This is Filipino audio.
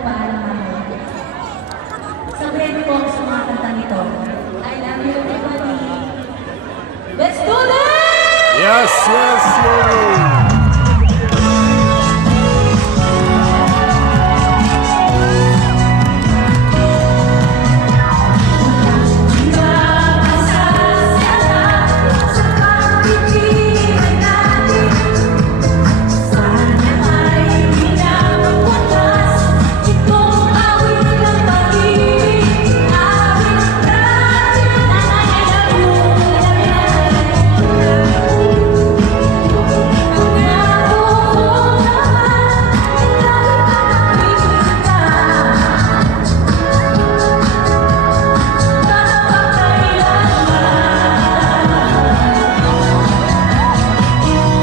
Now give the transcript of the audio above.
magpaalam namin. Sabihin po sa mga kanta nito. I love you, everybody. Let's do this! Yes, yes, yes.